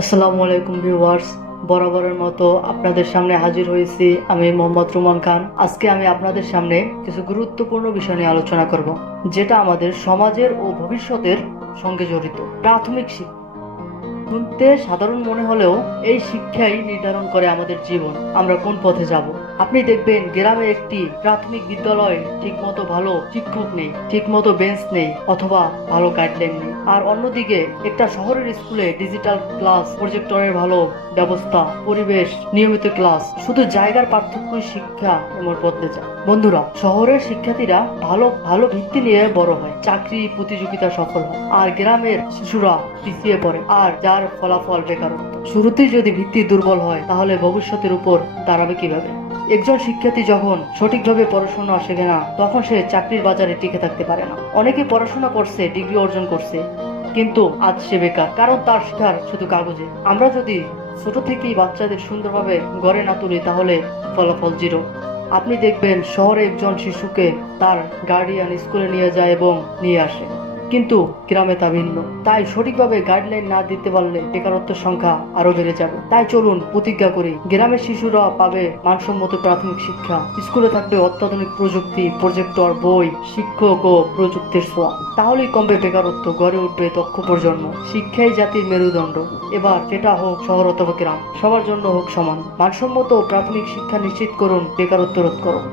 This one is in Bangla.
আসসালামু আলাইকুম ভিউয়ার্স, বরাবরের মতো আপনাদের সামনে হাজির হয়েছি আমি মোহাম্মদ রুমান খান। আজকে আমি আপনাদের সামনে কিছু গুরুত্বপূর্ণ বিষয় নিয়ে আলোচনা করব, যেটা আমাদের সমাজের ও ভবিষ্যতের সঙ্গে জড়িত। প্রাথমিক শিক্ষা শুনতে সাধারণ মনে হলেও এই শিক্ষাই নির্ধারণ করে আমাদের জীবন, আমরা কোন পথে যাব। আপনি দেখবেন গ্রামে একটি প্রাথমিক বিদ্যালয়ে ঠিকমতো ভালো শিক্ষক নেই, ঠিকমতো বেঞ্চ নেই, অথবা ভালো গাইডলাইন নেই। আর অন্যদিকে একটা শহরের স্কুলে ডিজিটাল ক্লাস, প্রজেক্টরের ভালো ব্যবস্থা, পরিবেশ, নিয়মিত ক্লাস, শুধু জায়গার পার্থক্যই শিক্ষা এমন বদলে যায়। বন্ধুরা, শহরের শিক্ষার্থীরা ভালো ভালো ভিত্তি নিয়ে বড় হয়, চাকরি প্রতিযোগিতা সফল হয়, আর গ্রামের শিশুরা পিছিয়ে পড়ে, আর যার ফলাফল বেকারত্ব। শুরুতেই যদি ভিত্তি দুর্বল হয়, তাহলে ভবিষ্যতের উপর দাঁড়াবে কিভাবে? একজন শিক্ষার্থী যখন সঠিকভাবে পড়াশোনা শেখে না, তখন সে চাকরির বাজারে টিকে থাকতে পারে না। অনেকে পড়াশোনা করছে, ডিগ্রি অর্জন করছে, কিন্তু আজ সে বেকার, কারণ তার শিক্ষার শুধু কাগজে। আমরা যদি ছোট থেকেই বাচ্চাদের সুন্দরভাবে গড়ে না তুলি, তাহলে ফলাফল জিরো। আপনি দেখবেন শহরে একজন শিশুকে তার গার্ডিয়ান স্কুলে নিয়ে যায় এবং নিয়ে আসে, কিন্তু গ্রামে তা ভিন্ন। তাই সঠিকভাবে গাইডলাইন না দিতে পারলে বেকারত্বের সংখ্যা আরো বেড়ে যাবে। তাই চলুন প্রতিজ্ঞা করি, গ্রামের শিশুরা পাবে মানসম্মত প্রাথমিক শিক্ষা, স্কুলে থাকবে অত্যাধুনিক প্রযুক্তি, প্রজেক্টর, বই, শিক্ষক ও প্রযুক্তির ছোঁয়া। তাহলেই কমবে বেকারত্ব, গড়ে উঠবে দক্ষ প্রজন্ম। শিক্ষাই জাতির মেরুদণ্ড। এবার সেটা হোক শহর অথবা গ্রাম, সবার জন্য হোক সমান। মানসম্মত প্রাথমিক শিক্ষা নিশ্চিত করুন, বেকারত্ব রোধ করুন।